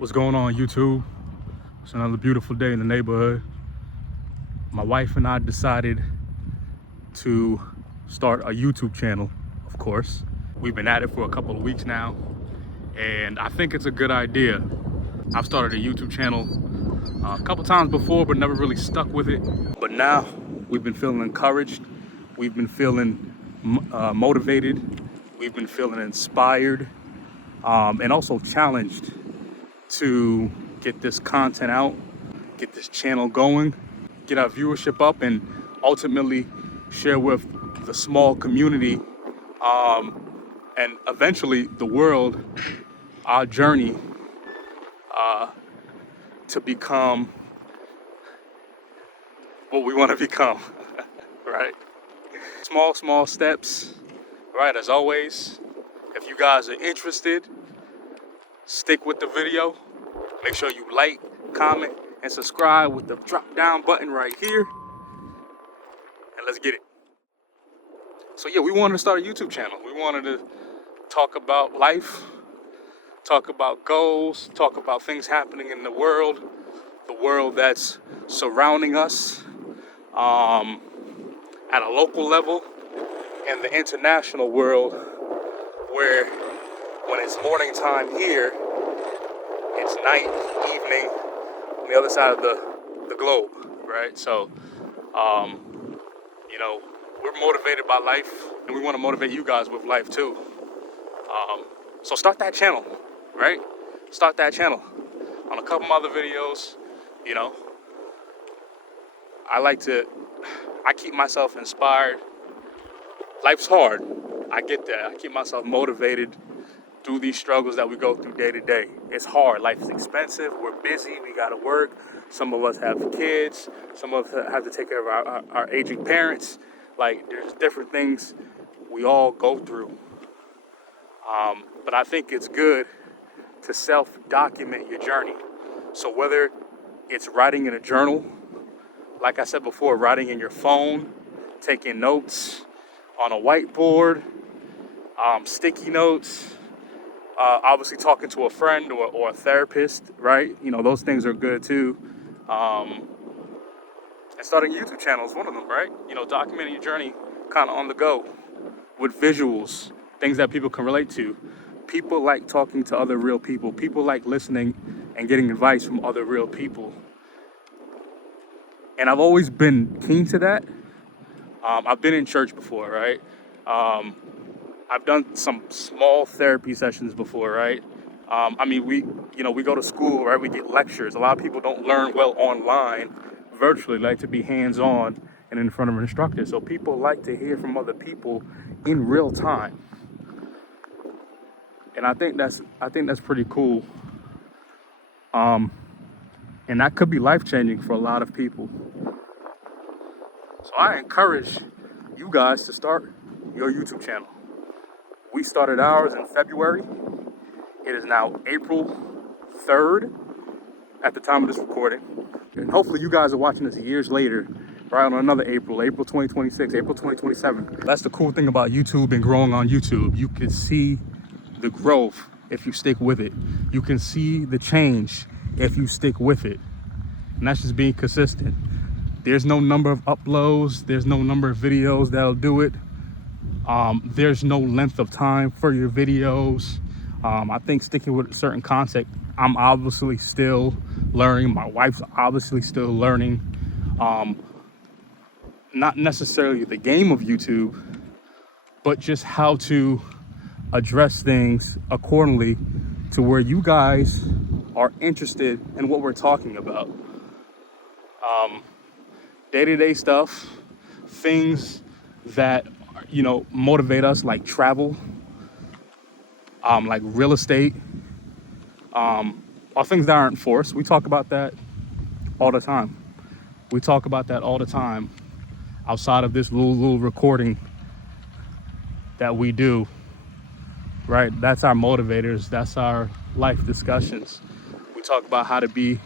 What's going on, YouTube? It's another beautiful day in the neighborhood. My wife and I decided to start a YouTube channel, of course. We've been at it for a couple of weeks now, and I think it's a good idea. I've started a YouTube channel a couple times before, but never really stuck with it. But now we've been feeling encouraged. We've been feeling motivated. We've been feeling inspired, and also challenged to get this content out, get this channel going, get our viewership up, and ultimately share with the small community and eventually the world our journey to become what we want to become, right? Small steps, right? As always, if you guys are interested, stick with the video. Make sure you like, comment, and subscribe with the drop down button right here. And let's get it. So yeah, we wanted to start a YouTube channel. We wanted to talk about life, talk about goals, talk about things happening in the world that's surrounding us at a local level and the international world, where when it's morning time here, it's night, evening on the other side of the globe, right? So, we're motivated by life, and we want to motivate you guys with life too. So start that channel, right? Start that channel. On a couple other videos, I keep myself inspired. Life's hard. I get that. I keep myself motivated through these struggles that we go through day to day. It's hard. Life is expensive. We're busy. We got to work. Some of us have kids. Some of us have to take care of our aging parents. Like, there's different things we all go through. But I think it's good to self-document your journey. So whether it's writing in a journal, like I said before, writing in your phone, taking notes on a whiteboard, sticky notes, obviously talking to a friend or a therapist, right? Those things are good too. And starting a YouTube channel is one of them, right? Documenting your journey kind of on the go with visuals, things that people can relate to. People like talking to other real people. People like listening and getting advice from other real people. And I've always been keen to that. I've been in church before, right? I've done some small therapy sessions before, right? We go to school, right? We get lectures. A lot of people don't learn well online, virtually, like to be hands-on and in front of an instructor. So people like to hear from other people in real time. And I think that's pretty cool. And that could be life-changing for a lot of people. So I encourage you guys to start your YouTube channel. We started ours in February. It is now April 3rd at the time of this recording. And hopefully you guys are watching this years later, right on another April 2026, April 2027. That's the cool thing about YouTube and growing on YouTube. You can see the growth if you stick with it. You can see the change if you stick with it. And that's just being consistent. There's no number of uploads. There's no number of videos that'll do it. There's no length of time for your videos. I think sticking with a certain concept, I'm obviously still learning. My wife's obviously still learning. Not necessarily the game of YouTube, but just how to address things accordingly to where you guys are interested in what we're talking about. Day-to-day stuff, things that motivate us, like travel, like real estate, are things that aren't forced. We talk about that all the time. Outside of this little recording that we do, right? That's our motivators. That's our life discussions. We talk about how to be,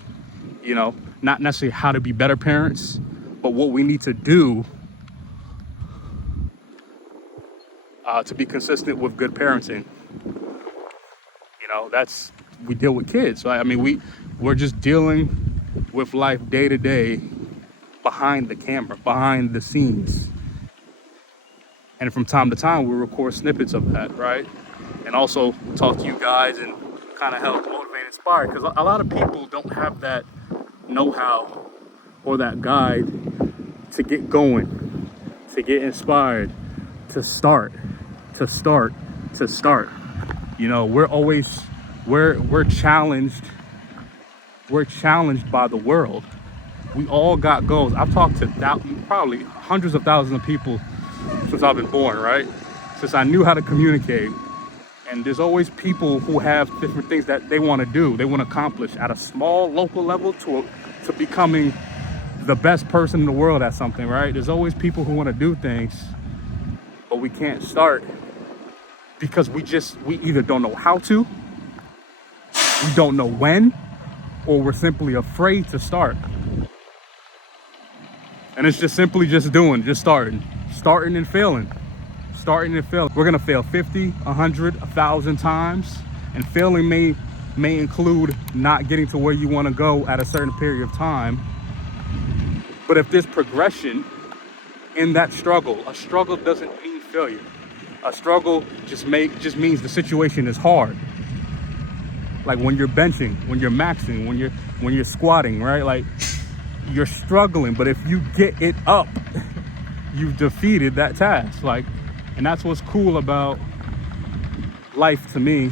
not necessarily how to be better parents, but what we need to do to be consistent with good parenting. That's we deal with kids, right? I mean, we're just dealing with life day to day behind the camera, behind the scenes. And from time to time, we record snippets of that, right? And also talk to you guys and kind of help motivate, inspire. Because a lot of people don't have that know-how or that guide to get going, to get inspired, to start. You know, we're challenged. We're challenged by the world. We all got goals. I've talked to probably hundreds of thousands of people since I've been born, right? Since I knew how to communicate. And there's always people who have different things that they want to do, they want to accomplish at a small local level to becoming the best person in the world at something, right? There's always people who want to do things, but we can't start because we either don't know how to, we don't know when, or we're simply afraid to start. And it's just simply just starting and failing. We're gonna fail 50, 100, 1,000 times, and failing may include not getting to where you want to go at a certain period of time. But if there's progression in that struggle, a struggle doesn't mean failure. A struggle just means the situation is hard. Like when you're benching, when you're maxing, when you're squatting, right? Like you're struggling, but if you get it up, you've defeated that task. Like, and that's what's cool about life to me,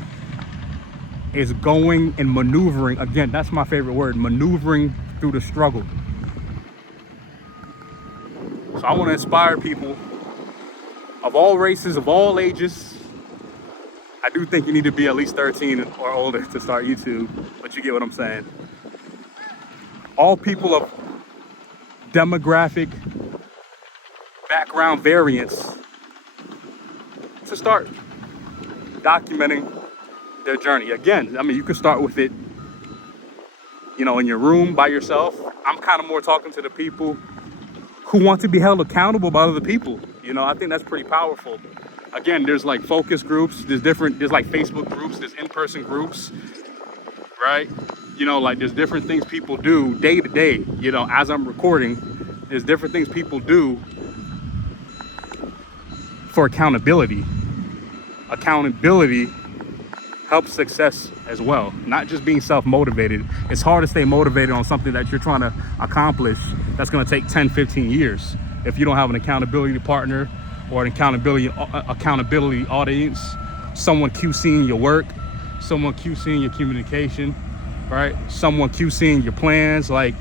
is going and maneuvering. Again, that's my favorite word, maneuvering through the struggle. So I want to inspire people of all races, of all ages. I do think you need to be at least 13 or older to start YouTube, but you get what I'm saying. All people of demographic background variance to start documenting their journey. Again, I mean, you can start with it, you know, in your room by yourself. I'm kind of more talking to the people who want to be held accountable by other people. You know, I think that's pretty powerful. Again, there's like focus groups, there's like Facebook groups, there's in-person groups, right? You know, like there's different things people do day to day. You know, as I'm recording, there's different things people do for accountability. Accountability helps success as well, not just being self-motivated. It's hard to stay motivated on something that you're trying to accomplish that's going to take 10, 15 years if you don't have an accountability partner or an accountability audience, someone QCing your work, someone QCing your communication, right? Someone QCing your plans, like,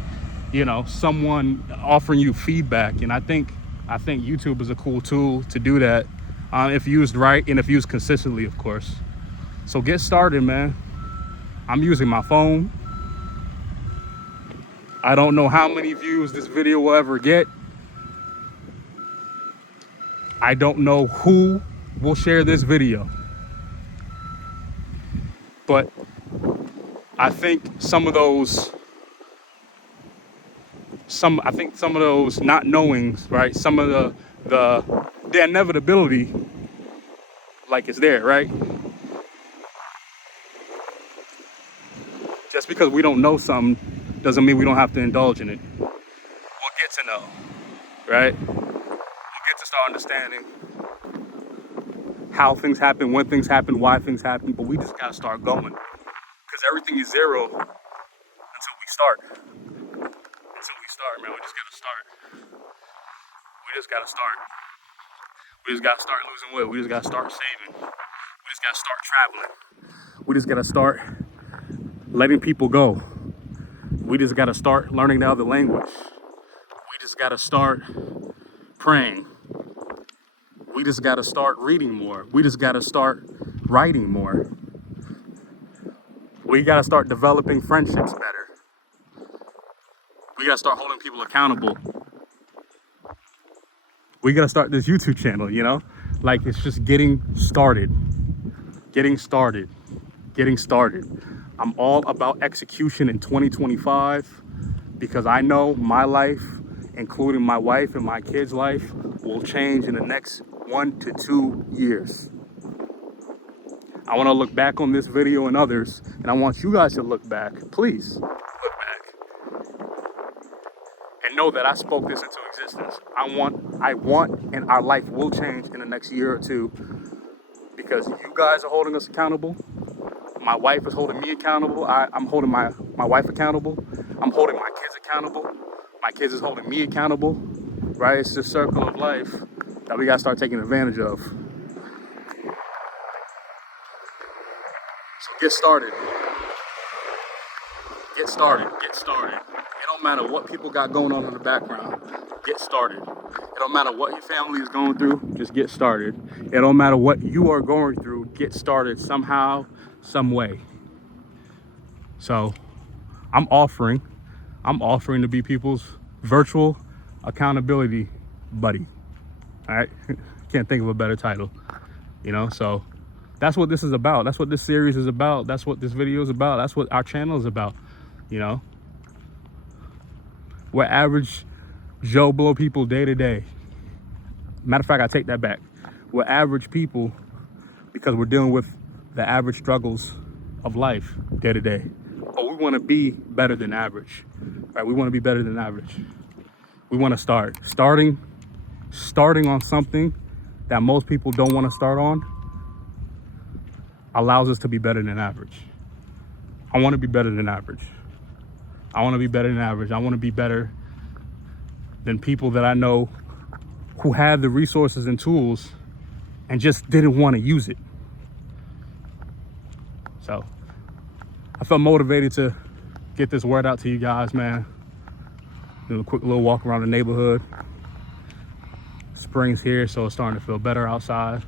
you know, someone offering you feedback. And I think YouTube is a cool tool to do that, if used right and if used consistently, of course. So get started, man. I'm using my phone. I don't know how many views this video will ever get. I don't know who will share this video. But I think some of those not knowings, right? Some of the inevitability, like, it's there, right? Just because we don't know something doesn't mean we don't have to indulge in it. We'll get to know, right? We'll get to start understanding how things happen, when things happen, why things happen, but we just gotta start going. Because everything is zero until we start. Until we start, man, we just gotta start. We just gotta start. We just gotta start losing weight. We just gotta start saving. We just gotta start traveling. We just gotta start letting people go. We just gotta start learning the other language. We just gotta start praying. We just gotta start reading more. We just gotta start writing more. We gotta start developing friendships better. We gotta start holding people accountable. We gotta start this YouTube channel, you know? Like, it's just getting started. Getting started. I'm all about execution in 2025 because I know my life, including my wife and my kids' life, will change in the next 1 to 2 years. I want to look back on this video and others, and I want you guys to look back. Please look back and know that I spoke this into existence. I want, and our life will change in the next year or two because you guys are holding us accountable. My wife is holding me accountable. I'm holding my wife accountable. I'm holding my kids accountable. My kids is holding me accountable, right? It's the circle of life that we got to start taking advantage of. So get started. Get started. Get started. It don't matter what people got going on in the background. Get started. It don't matter what your family is going through. Just get started. It don't matter what you are going through. Get started somehow, some way. So I'm offering to be people's virtual accountability buddy. All right. Can't think of a better title, you know? So that's what this is about. That's what this series is about. That's what this video is about. That's what our channel is about. You know, we're average Joe Blow people day to day. Matter of fact, I take that back. We're average people because we're dealing with the average struggles of life day to day. But we want to be better than average, right? We want to be better than average. We want to starting on something that most people don't want to start on allows us to be better than average. I want to be better than average. I want to be better than average. I want to be better than people that I know who have the resources and tools and just didn't want to use it. So I felt motivated to get this word out to you guys, man. Do a quick little walk around the neighborhood. Spring's here, so it's starting to feel better outside.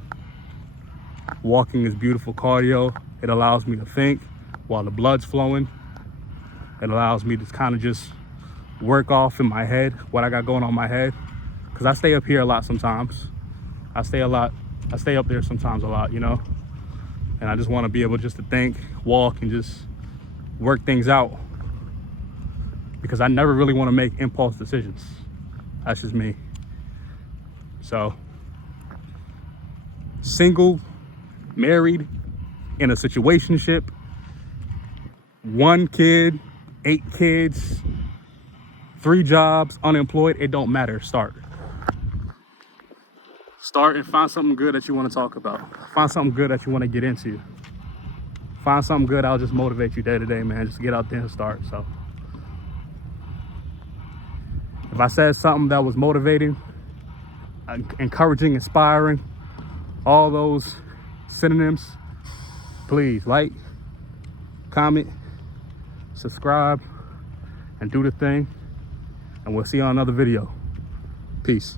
Walking is beautiful cardio. It allows me to think while the blood's flowing. It allows me to kind of just work off in my head what I got going on in my head. Because I stay up here a lot sometimes. I stay up there sometimes a lot, you know? And I just want to be able just to think, walk, and just work things out. Because I never really want to make impulse decisions. That's just me. So, single, married, in a situationship, 1 kid, 8 kids, 3 jobs, unemployed, it don't matter. Start and find something good that you want to talk about. Find something good that you want to get into. Find something good that'll just motivate you day to day, man. Just get out there and start. So if I said something that was motivating, encouraging, inspiring, all those synonyms, please like, comment, subscribe, and do the thing. And we'll see you on another video. Peace.